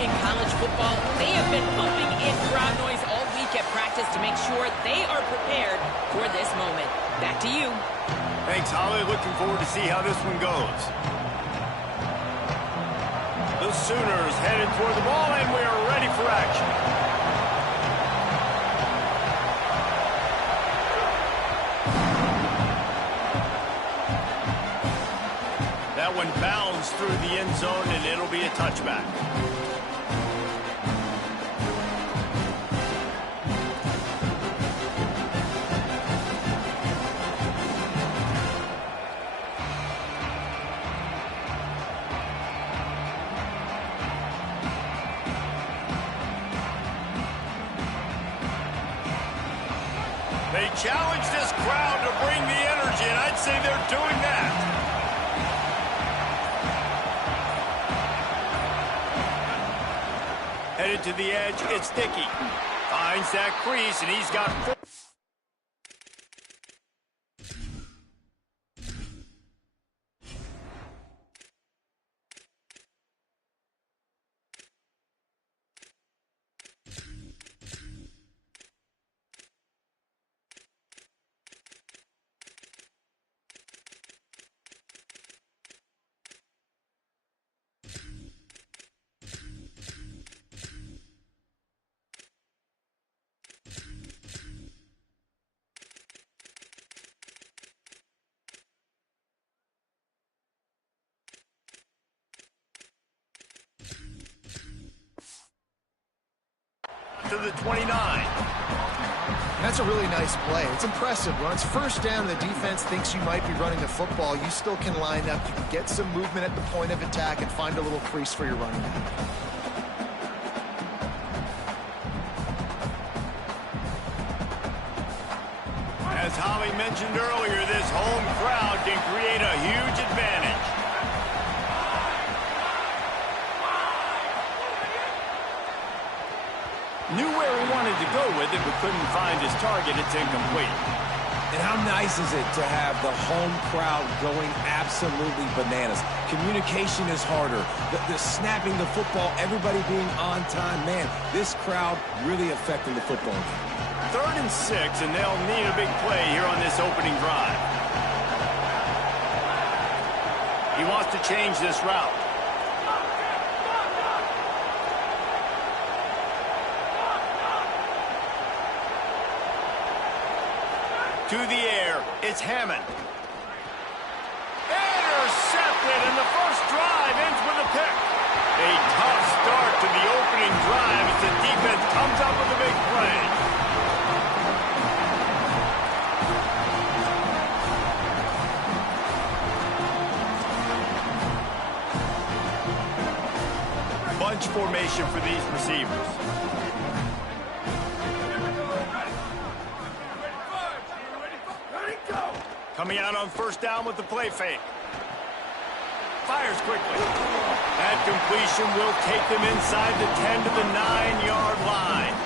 in college football, they have been pumping in crowd noise all week at practice to make sure they are prepared for this moment. Back to you. Thanks, Holly. Looking forward to see how this one goes. The Sooners headed toward the ball, and we are ready for action. That one bounced through the end zone, and it'll be a touchback. They challenge this crowd to bring the energy, and I'd say they're doing that. Headed to the edge, it's Dickey. Finds that crease, and he's got 4. To the 29. That's a really nice play. It's impressive. When it's first down and the defense thinks you might be running the football, you still can line up. You can get some movement at the point of attack and find a little crease for your running back. As Holly mentioned earlier, this home crowd can create a huge advantage. Knew where he wanted to go with it, but couldn't find his target. It's incomplete. And how nice is it to have the home crowd going absolutely bananas? Communication is harder. The snapping the football, everybody being on time. Man, this crowd really affecting the football game. 3rd and 6, and they'll need a big play here on this opening drive. He wants to change this route. To the air, it's Hammond. Intercepted, and the first drive ends with a pick. A tough start to the opening drive as the defense comes up with a big play. Bunch formation for these receivers. Coming out on first down with the play fake. Fires quickly. That completion will take them inside the 10 to the 9-yard line.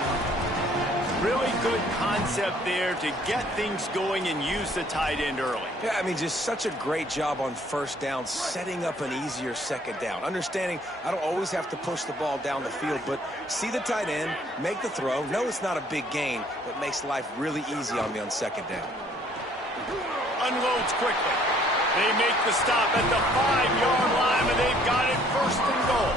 Really good concept there to get things going and use the tight end early. Yeah, I mean, just such a great job on first down, setting up an easier second down. Understanding I don't always have to push the ball down the field, but see the tight end, make the throw. No, it's not a big gain, but makes life really easy on me on second down. Unloads quickly. They make the stop at the 5-yard line, and they've got it 1st and goal.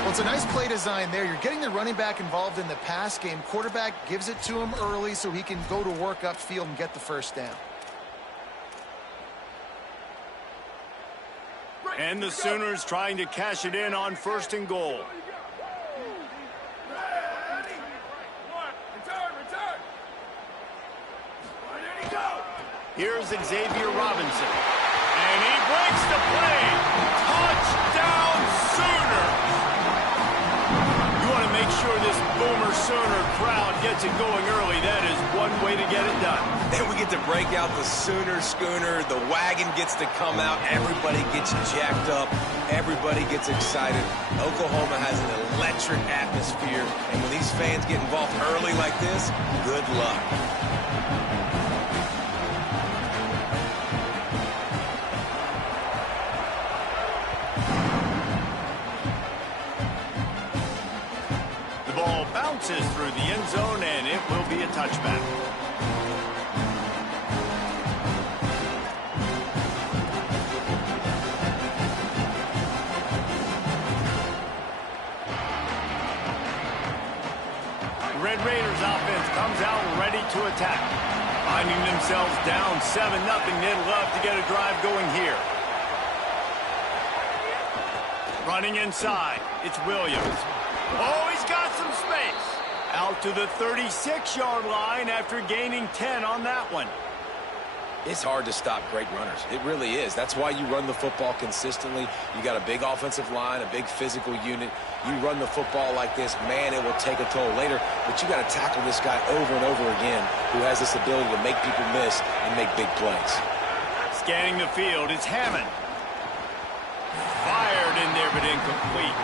Well, it's a nice play design there. You're getting the running back involved in the pass game. Quarterback gives it to him early so he can go to work upfield and get the first down. And the Sooners trying to cash it in on 1st and goal. Here's Xavier Robinson. And he breaks the play. Touchdown Sooners! You want to make sure this Boomer Sooner crowd gets it going early. That is one way to get it done. Then we get to break out the Sooner schooner. The wagon gets to come out. Everybody gets jacked up. Everybody gets excited. Oklahoma has an electric atmosphere. And when these fans get involved early like this, good luck. bounces through the end zone, and it will be a touchback. Red Raiders offense comes out ready to attack. Finding themselves down 7-0, they'd love to get a drive going here. Running inside, it's Williams. Oh, he's got some space. Out to the 36-yard line after gaining 10 on that one. It's hard to stop great runners. It really is. That's why you run the football consistently. You got a big offensive line, a big physical unit. You run the football like this, man, it will take a toll later. But you got to tackle this guy over and over again who has this ability to make people miss and make big plays. Scanning the field, it's Hammond. Fired in there, but incomplete.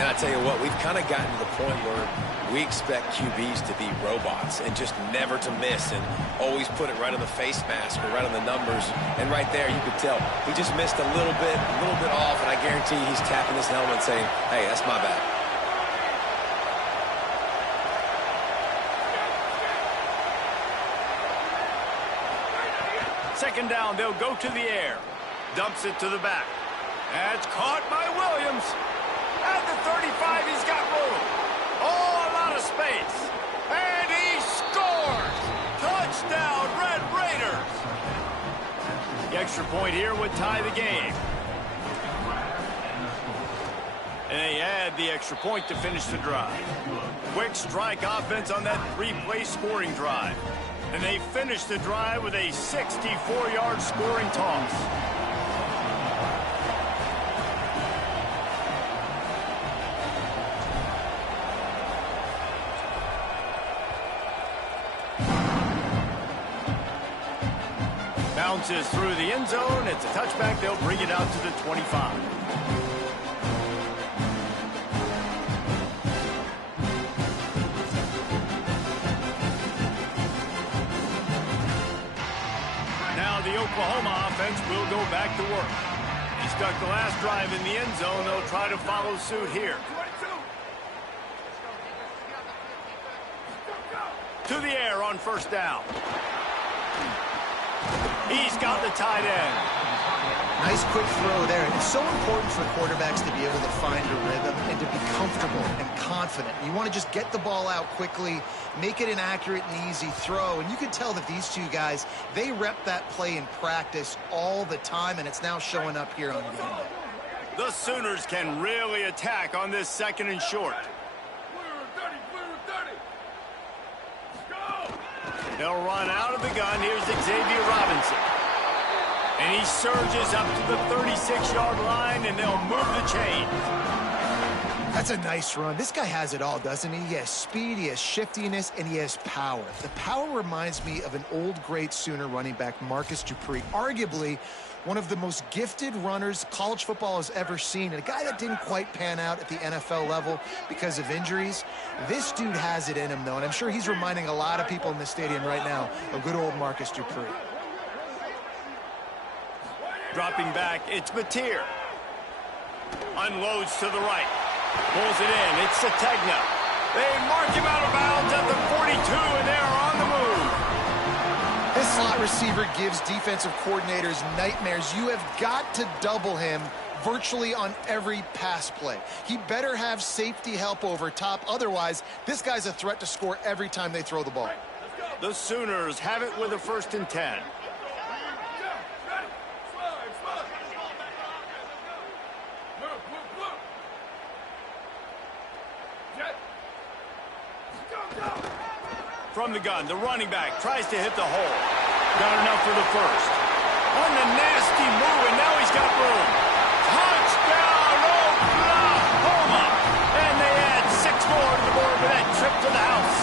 And I tell you what, we've kind of gotten to the point where we expect QBs to be robots and just never to miss and always put it right on the face mask or right on the numbers. And right there, you could tell he just missed a little bit off, and I guarantee he's tapping his helmet saying, hey, that's my bad. Second down, they'll go to the air. Dumps it to the back. That's caught by Williams. At the 35, he's got room. Oh, a lot of space. And he scores! Touchdown, Red Raiders! The extra point here would tie the game. And they add the extra point to finish the drive. Quick strike offense on that 3-play scoring drive. And they finish the drive with a 64-yard scoring toss. Bounces through the end zone. It's a touchback. They'll bring it out to the 25. Now the Oklahoma offense will go back to work. He stuck the last drive in the end zone. They'll try to follow suit here. To the air on first down. He's got the tight end. Nice quick throw there. It's so important for quarterbacks to be able to find a rhythm and to be comfortable and confident. You want to just get the ball out quickly, make it an accurate and easy throw. And you can tell that these two guys, they rep that play in practice all the time, and it's now showing up here on game day. The Sooners can really attack on this second and short. They'll run out of the gun. Here's Xavier Robinson. And he surges up to the 36-yard line, and they'll move the chain. That's a nice run. This guy has it all, doesn't he? He has speed, he has shiftiness, and he has power. The power reminds me of an old great Sooner running back, Marcus Dupree, arguably one of the most gifted runners college football has ever seen, and a guy that didn't quite pan out at the NFL level because of injuries. This dude has it in him, though, and I'm sure he's reminding a lot of people in the stadium right now of good old Marcus Dupree. Dropping back, it's Mateer. Unloads to the right. Pulls it in. It's Sategna. They mark him out of bounds at the 42, and they're on the move. This slot receiver gives defensive coordinators nightmares. You have got to double him virtually on every pass play. He better have safety help over top. Otherwise, this guy's a threat to score every time they throw the ball. The Sooners have it with a 1st and 10. From the gun, the running back tries to hit the hole. Got enough for the first. On the nasty move, and now he's got room. Touchdown, Oklahoma! And they add 6 more to the board with that trip to the house.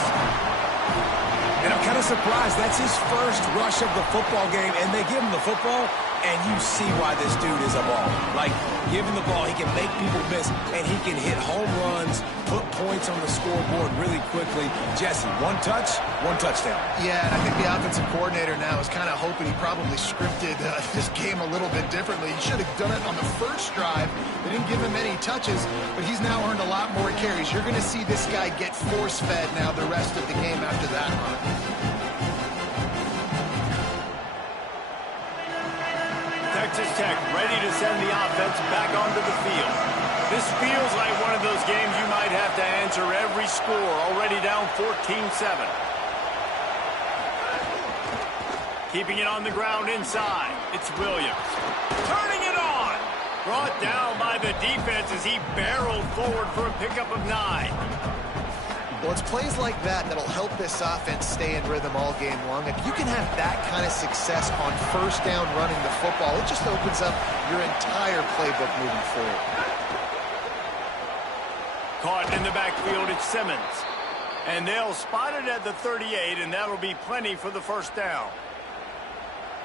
And I'm kind of surprised. That's his first rush of the football game, and they give him the football, and you see why this dude is a ball. Like, give him the ball, he can make people miss, and he can hit home runs, put points on the scoreboard really quickly. Jesse, one touchdown. Yeah, and I think the offensive coordinator now is kind of hoping he probably scripted this game a little bit differently. He should have done it on the first drive. They didn't give him any touches, but he's now earned a lot more carries. You're going to see this guy get force-fed now the rest of the game after that run. Texas Tech ready to send the offense back onto the field. This feels like one of those games you might have to answer every score, already down 14-7. Keeping it on the ground inside. It's Williams. Turning it on. Brought down by the defense as he barreled forward for a pickup of 9. Well, it's plays like that that'll help this offense stay in rhythm all game long. If you can have that kind of success on first down running the football, it just opens up your entire playbook moving forward. Caught in the backfield, it's Simmons. And they'll spot it at the 38, and that'll be plenty for the first down.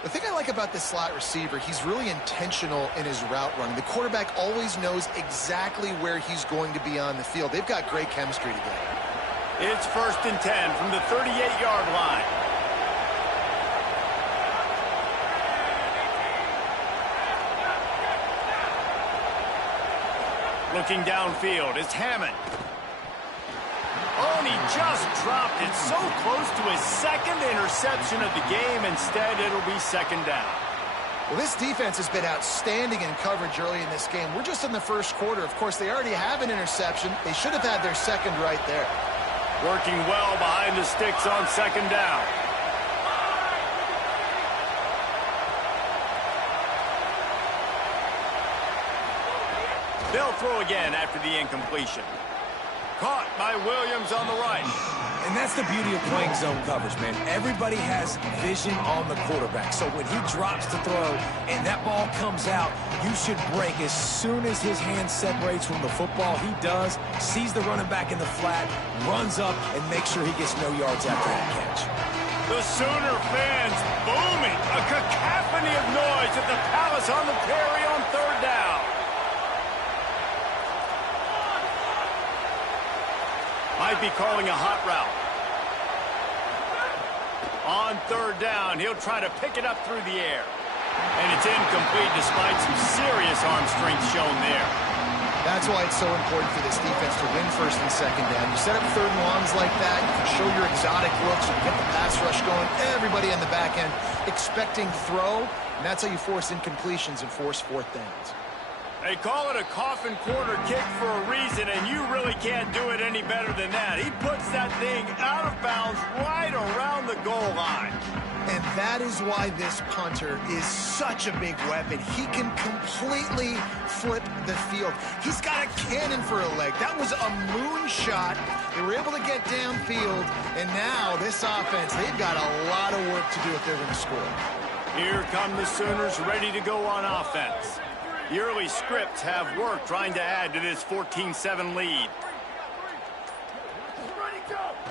The thing I like about this slot receiver, he's really intentional in his route running. The quarterback always knows exactly where he's going to be on the field. They've got great chemistry together. It's 1st and 10 from the 38-yard line. Looking downfield, it's Hammond. Oh, and he just dropped it so close to his second interception of the game. Instead, it'll be second down. Well, this defense has been outstanding in coverage early in this game. We're just in the first quarter. Of course, they already have an interception. They should have had their second right there. Working well behind the sticks on second down. They'll throw again after the incompletion. Caught by Williams on the right. And that's the beauty of playing zone coverage, man. Everybody has vision on the quarterback. So when he drops to throw and that ball comes out, you should break as soon as his hand separates from the football. He does, sees the running back in the flat, runs up, and makes sure he gets no yards after that catch. The Sooner fans booming. A cacophony of noise at the Palace on the Prairie on third down. Might be calling a hot route. On third down, he'll try to pick it up through the air. And it's incomplete despite some serious arm strength shown there. That's why it's so important for this defense to win first and second down. You set up third and longs like that, you can show your exotic looks, you get the pass rush going, everybody in the back end expecting throw, and that's how you force incompletions and force fourth downs. They call it a coffin corner kick for a reason, and you really can't do it any better than that. He puts that thing out of bounds right around the goal line. And that is why this punter is such a big weapon. He can completely flip the field. He's got a cannon for a leg. That was a moonshot. They were able to get downfield, and now this offense, they've got a lot of work to do if they're going to score. Here come the Sooners ready to go on offense. The early scripts have worked trying to add to this 14-7 lead.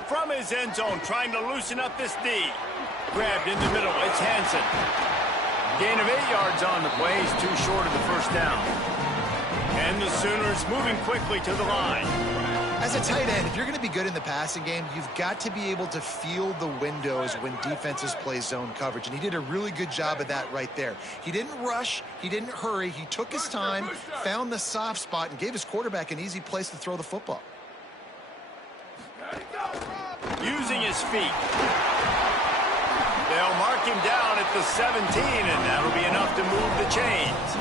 From his end zone, trying to loosen up this D. Grabbed in the middle, it's Hansen. Gain of 8 yards on the play. He's too short of the first down. And the Sooners moving quickly to the line. As a tight end, if you're going to be good in the passing game, you've got to be able to feel the windows when defenses play zone coverage. And he did a really good job of that right there. He didn't rush. He didn't hurry. He took his time, found the soft spot, and gave his quarterback an easy place to throw the football. Using his feet. They'll mark him down at the 17, and that'll be enough to move the chains.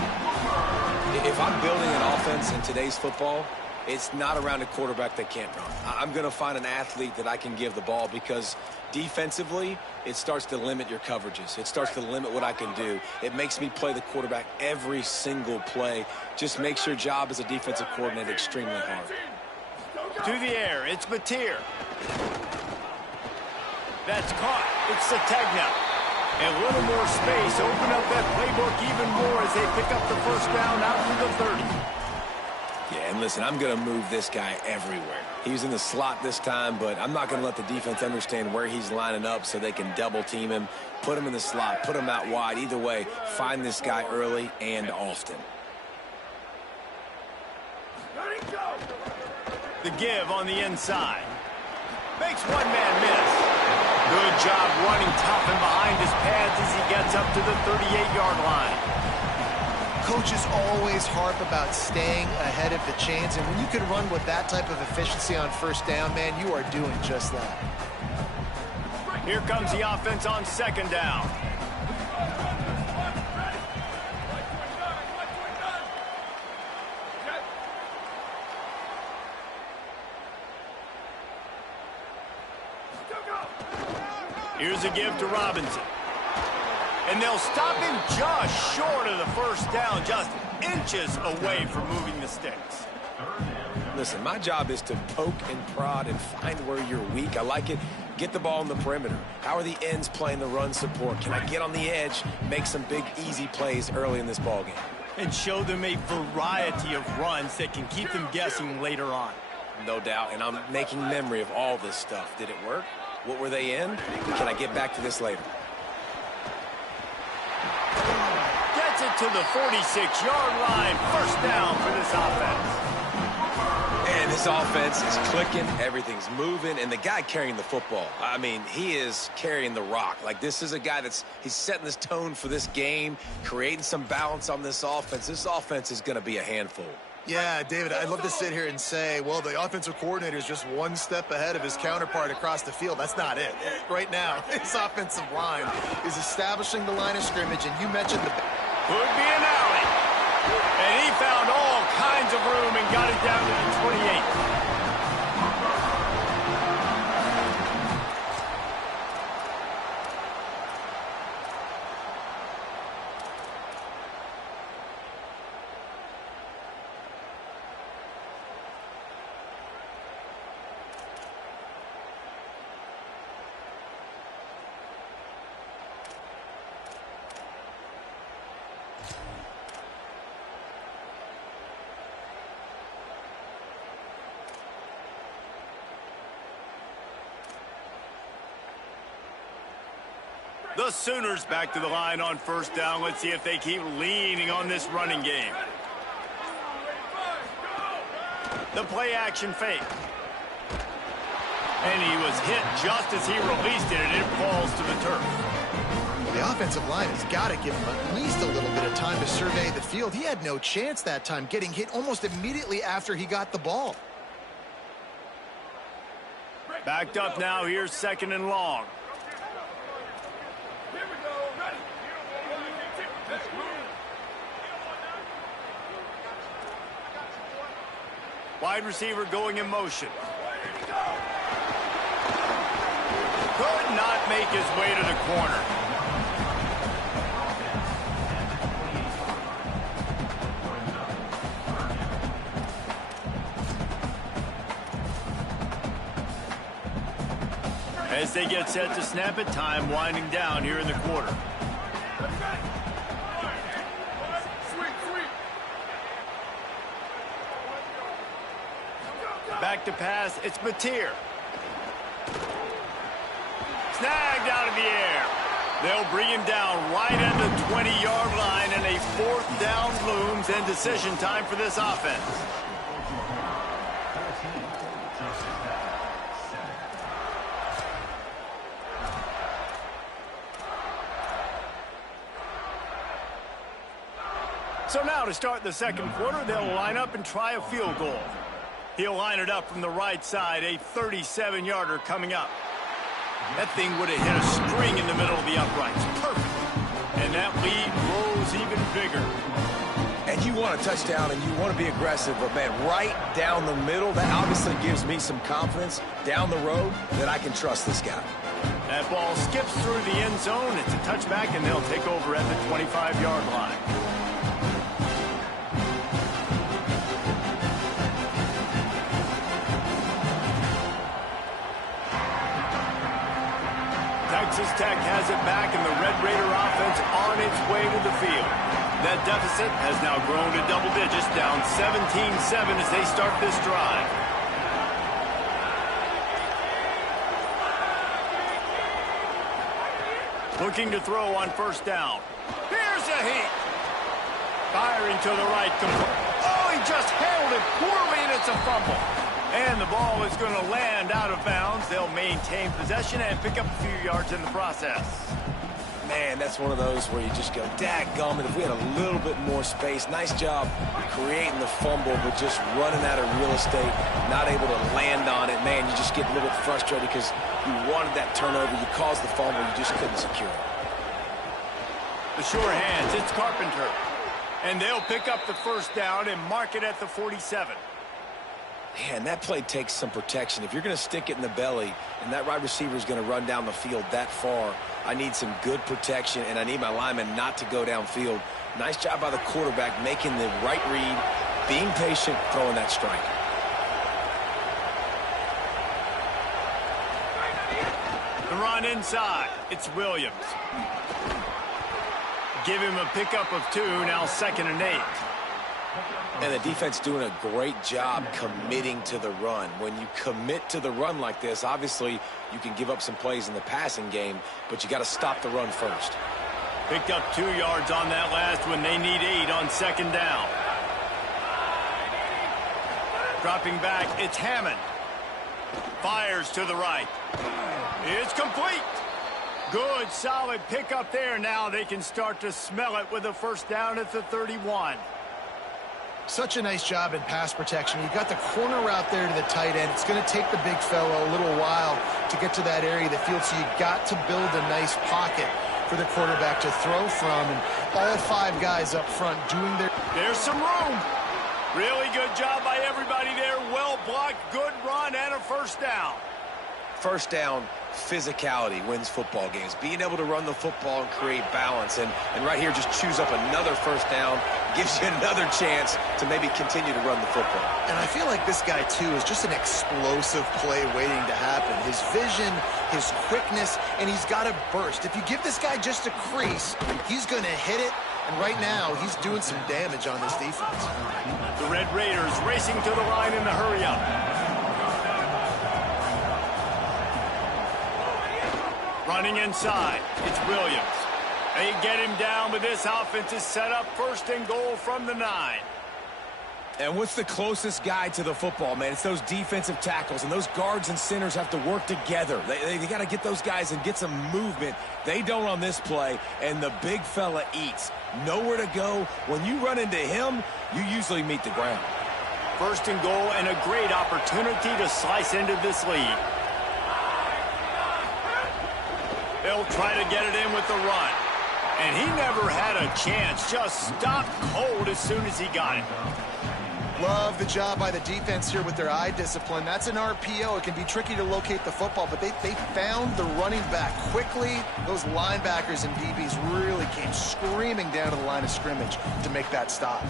If I'm building an offense in today's football, it's not around a quarterback that can't run. I'm going to find an athlete that I can give the ball because defensively, it starts to limit your coverages. It starts to limit what I can do. It makes me play the quarterback every single play. Just makes your job as a defensive coordinator extremely hard. To the air, it's Mateer. That's caught. It's Sategna. A little more space. Open up that playbook even more as they pick up the first down out to the 30. Yeah, and listen, I'm going to move this guy everywhere. He was in the slot this time, but I'm not going to let the defense understand where he's lining up so they can double team him, put him in the slot, put him out wide. Either way, find this guy early and often. The give on the inside. Makes one man miss. Good job running tough and behind his pads as he gets up to the 38-yard line. Coaches always harp about staying ahead of the chains, and when you can run with that type of efficiency on first down, man, you are doing just that. Here comes the offense on second down. Here's a give to Robinson. And they'll stop him just short of the first down, just inches away from moving the sticks. Listen, my job is to poke and prod and find where you're weak. I like it. Get the ball in the perimeter. How are the ends playing the run support? Can I get on the edge, make some big, easy plays early in this ballgame? And show them a variety of runs that can keep them guessing later on. No doubt, and I'm making memory of all this stuff. Did it work? What were they in? Can I get back to this later? Gets it to the 46-yard line. First down for this offense. And this offense is clicking. Everything's moving. And the guy carrying the football, I mean, he is carrying the rock. Like, this is a guy he's setting this tone for this game, creating some balance on this offense. This offense is going to be a handful. Yeah, David, I'd love to sit here and say, well, the offensive coordinator is just one step ahead of his counterpart across the field. That's not it. Right now, his offensive line is establishing the line of scrimmage, and you mentioned the... Could be an alley. And he found all kinds of room and got it down to the 28. The Sooners back to the line on first down. Let's see if they keep leaning on this running game. The play action fake. And he was hit just as he released it, and it falls to the turf. Well, the offensive line has got to give him at least a little bit of time to survey the field. He had no chance that time, getting hit almost immediately after he got the ball. Backed up now. Here's second and long. Wide receiver going in motion. Could not make his way to the corner. As they get set to snap it, time winding down here in the quarter. Back to pass, it's Mateer. Snagged out of the air. They'll bring him down right at the 20-yard line, and a fourth down looms, and decision time for this offense. So now to start the second quarter, they'll line up and try a field goal. He'll line it up from the right side, a 37-yarder coming up. That thing would have hit a string in the middle of the uprights. Perfect. And that lead grows even bigger. And you want a touchdown and you want to be aggressive, but man, right down the middle, that obviously gives me some confidence down the road that I can trust this guy. That ball skips through the end zone. It's a touchback, and they'll take over at the 25-yard line. Texas Tech has it back, and the Red Raider offense on its way to the field. That deficit has now grown to double digits, down 17-7 as they start this drive. Looking to throw on first down. Here's a heat. Firing to the right. Oh, he just handled it poorly, and it's a fumble. And the ball is going to land out of bounds. They'll maintain possession and pick up a few yards in the process. Man, that's one of those where you just go, dadgummit, if we had a little bit more space. Nice job creating the fumble, but just running out of real estate, not able to land on it. Man, you just get a little bit frustrated because you wanted that turnover. You caused the fumble. You just couldn't secure it. The sure hands, it's Carpenter. And they'll pick up the first down and mark it at the 47. Man, that play takes some protection. If you're going to stick it in the belly and that wide receiver is going to run down the field that far, I need some good protection, and I need my lineman not to go downfield. Nice job by the quarterback making the right read, being patient, throwing that strike. The run inside. It's Williams. Give him a pickup of 2, now 2nd and 8. And the defense doing a great job committing to the run. When you commit to the run like this, obviously you can give up some plays in the passing game, but you got to stop the run first. Picked up 2 yards on that last one. They need 8 on 2nd down. Dropping back, it's Hammond. Fires to the right. It's complete. Good, solid pickup there. Now they can start to smell it with a first down at the 31. Such a nice job in pass protection. You got the corner route there to the tight end. It's going to take the big fella a little while to get to that area of the field, so you got to build a nice pocket for the quarterback to throw from, and all 5 guys up front doing their... There's some room. Really good job by everybody there. Well blocked, good run, and a first down. First down, physicality wins football games. Being able to run the football and create balance. And right here, just choose up another first down. Gives you another chance to maybe continue to run the football. And I feel like this guy, too, is just an explosive play waiting to happen. His vision, his quickness, and he's got a burst. If you give this guy just a crease, he's going to hit it. And right now, he's doing some damage on this defense. The Red Raiders racing to the line in the hurry-up. Running inside, it's Williams. They get him down, but this offense is set up 1st and goal from the 9. And what's the closest guy to the football, man? It's those defensive tackles, and those guards and centers have to work together. They got to get those guys and get some movement. They don't on this play, and the big fella eats. Nowhere to go. When you run into him, you usually meet the ground. 1st and goal, and a great opportunity to slice into this lead. They'll try to get it in with the run. And he never had a chance. Just stopped cold as soon as he got it. Love the job by the defense here with their eye discipline. That's an RPO. It can be tricky to locate the football, but they found the running back quickly. Those linebackers and DBs really came screaming down to the line of scrimmage to make that stop.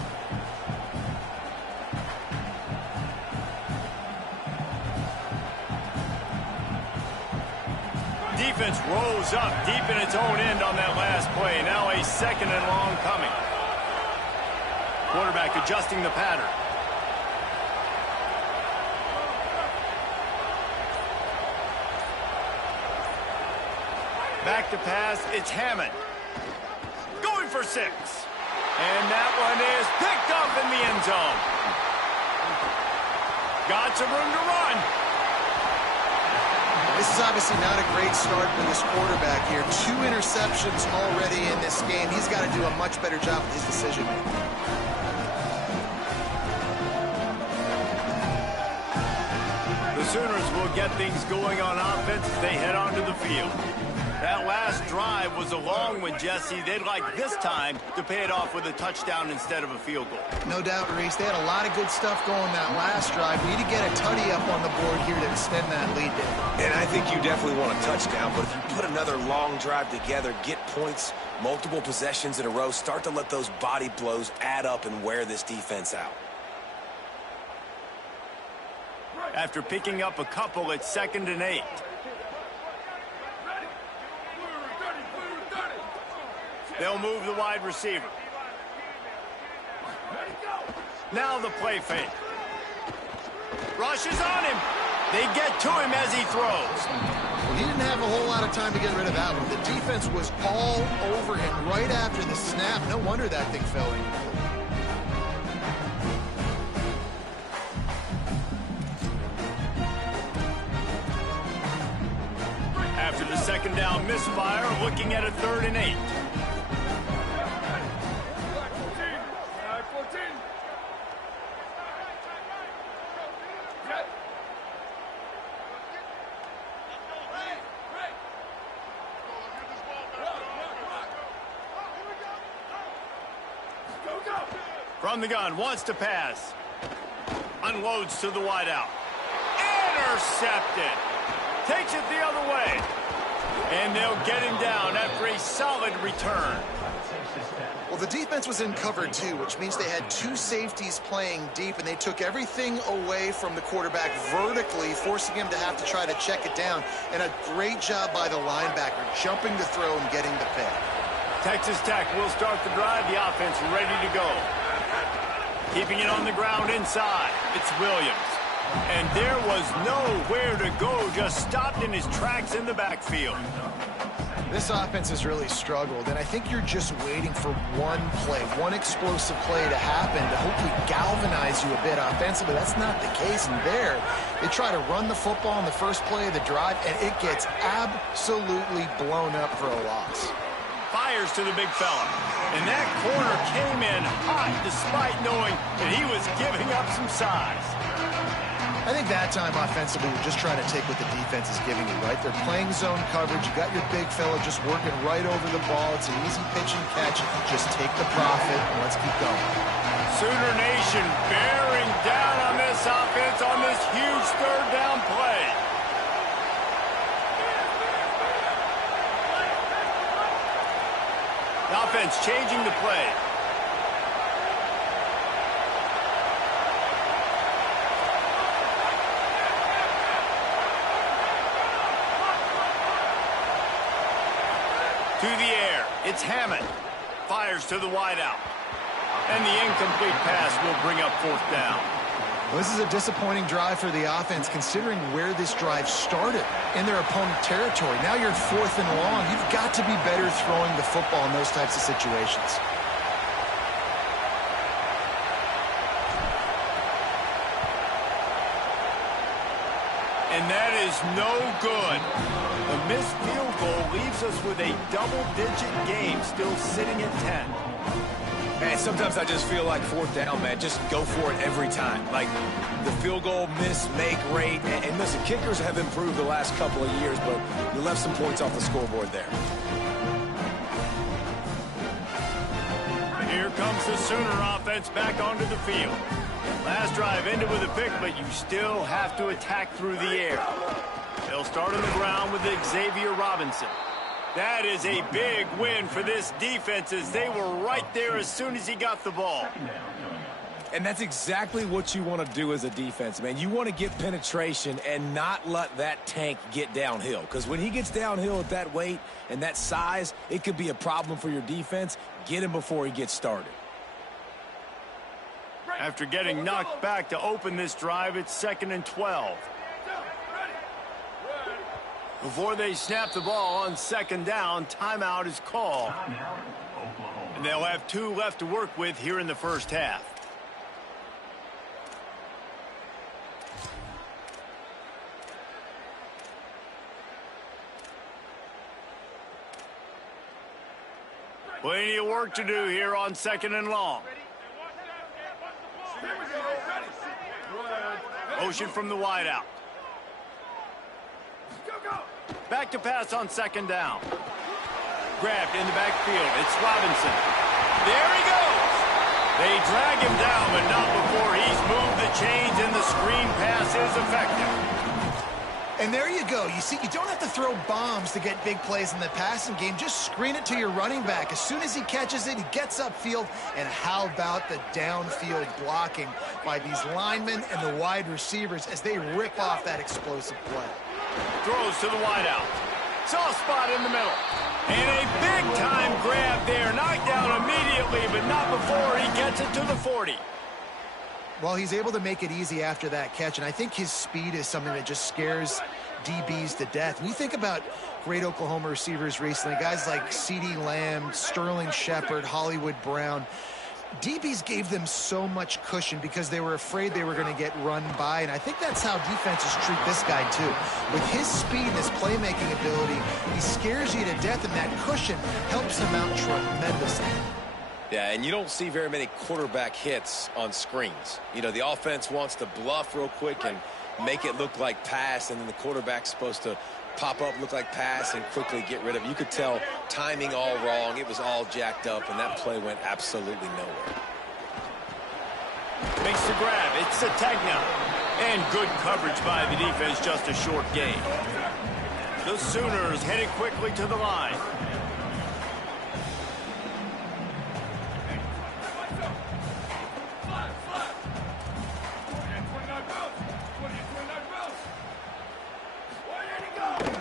Defense rose up deep in its own end on that last play. Now a 2nd and long coming. Quarterback adjusting the pattern. Back to pass, it's Hammond. Going for 6. And that one is picked up in the end zone. Got some room to run. This is obviously not a great start for this quarterback here. 2 interceptions already in this game. He's got to do a much better job with his decision-making. The Sooners will get things going on offense as they head onto the field. That last drive was a long one, Jesse. They'd like this time to pay it off with a touchdown instead of a field goal. No doubt, Reese. They had a lot of good stuff going that last drive. We need to get a tutty up on the board here to extend that lead down. And I think you definitely want a touchdown, but if you put another long drive together, get points, multiple possessions in a row, start to let those body blows add up and wear this defense out. After picking up a couple, it's 2nd and 8. They'll move the wide receiver. Now the play fake. Rush is on him. They get to him as he throws. Well, he didn't have a whole lot of time to get rid of that one. The defense was all over him right after the snap. No wonder that thing fell in. second down misfire, looking at a 3rd and 8. From the gun, wants to pass. Unloads to the wideout. Intercepted. Takes it the other way. And they'll get him down after a solid return. Well, the defense was in cover 2, which means they had 2 safeties playing deep, and they took everything away from the quarterback vertically, forcing him to have to try to check it down. And a great job by the linebacker, jumping the throw and getting the pick. Texas Tech will start the drive. The offense ready to go. Keeping it on the ground inside. It's Williams. And there was nowhere to go. Just stopped in his tracks in the backfield. This offense has really struggled, and I think you're just waiting for one play, one explosive play to happen to hopefully galvanize you a bit offensively. That's not the case, and there they try to run the football on the first play of the drive, and it gets absolutely blown up for a loss. Fires to the big fella. And that corner came in hot despite knowing that he was giving up some size. I think that time offensively, you're just trying to take what the defense is giving you, right? They're playing zone coverage. You got your big fella just working right over the ball. It's an easy pitch and catch. Just take the profit and let's keep going. Sooner Nation bearing down on this offense on this huge 3rd down play. The offense changing the play. To the air, it's Hammond. Fires to the wideout. And the incomplete pass will bring up 4th down. Well, this is a disappointing drive for the offense, considering where this drive started, in their opponent territory. Now you're 4th and long. You've got to be better throwing the football in those types of situations. And that is no good. The missed field goal leaves us with a double-digit game, still sitting at 10. Man, sometimes I just feel like 4th down, man. Just go for it every time. Like the field goal miss-make rate. And listen, kickers have improved the last couple of years, but you left some points off the scoreboard there. Here comes the Sooner offense back onto the field. Last drive ended with a pick, but you still have to attack through the air. They'll start on the ground with Xavier Robinson. That is a big win for this defense, as they were right there as soon as he got the ball. And that's exactly what you want to do as a defense, man. You want to get penetration and not let that tank get downhill. Because when he gets downhill at that weight and that size, it could be a problem for your defense. Get him before he gets started. After getting knocked back to open this drive, it's 2nd and 12. Before they snap the ball on 2nd down, timeout is called. And they'll have 2 left to work with here in the first half. Plenty of work to do here on 2nd and long. Motion from the wideout. Back to pass on 2nd down. Grabbed in the backfield. It's Robinson. There he goes. They drag him down, but not before he's moved the chains, and the screen pass is effective. And there you go. You see, you don't have to throw bombs to get big plays in the passing game. Just screen it to your running back. As soon as he catches it, he gets upfield. And how about the downfield blocking by these linemen and the wide receivers as they rip off that explosive play. Throws to the wideout. Soft spot in the middle. And a big-time grab there. Knocked down immediately, but not before he gets it to the 40. Well, he's able to make it easy after that catch, and I think his speed is something that just scares DBs to death. When you think about great Oklahoma receivers recently, guys like CeeDee Lamb, Sterling Shepard, Hollywood Brown, DBs gave them so much cushion because they were afraid they were going to get run by, and I think that's how defenses treat this guy too. With his speed and his playmaking ability, he scares you to death, and that cushion helps him out tremendously. Yeah, and you don't see very many quarterback hits on screens. You know, the offense wants to bluff real quick and make it look like pass, and then the quarterback's supposed to pop up, look like pass, and quickly get rid of it. You could tell timing all wrong. It was all jacked up, and that play went absolutely nowhere. Makes the grab. It's a tag now. And good coverage by the defense, just a short gain. The Sooners headed quickly to the line.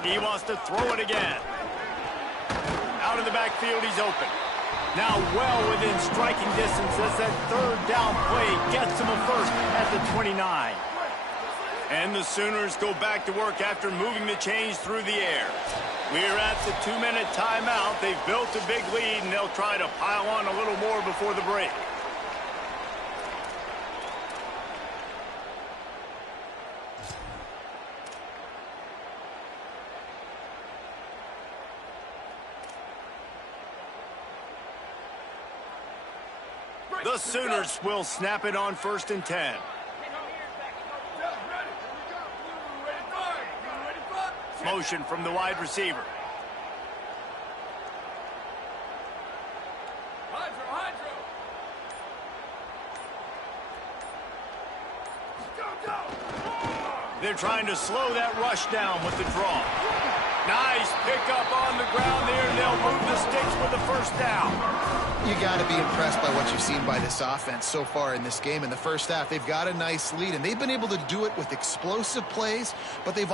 He wants to throw it again. Out of the backfield, he's open. Now well within striking distance as that third down play gets him a first at the 29. And the Sooners go back to work after moving the chains through the air. We're at the 2-minute timeout. They've built a big lead, and they'll try to pile on a little more before the break. The Sooners will snap it on 1st and 10. Motion from the wide receiver. They're trying to slow that rush down with the draw. Nice pickup on the ground there. They'll move the sticks for the first down. You got to be impressed by what you've seen by this offense so far in this game. In the first half, they've got a nice lead, and they've been able to do it with explosive plays, but they've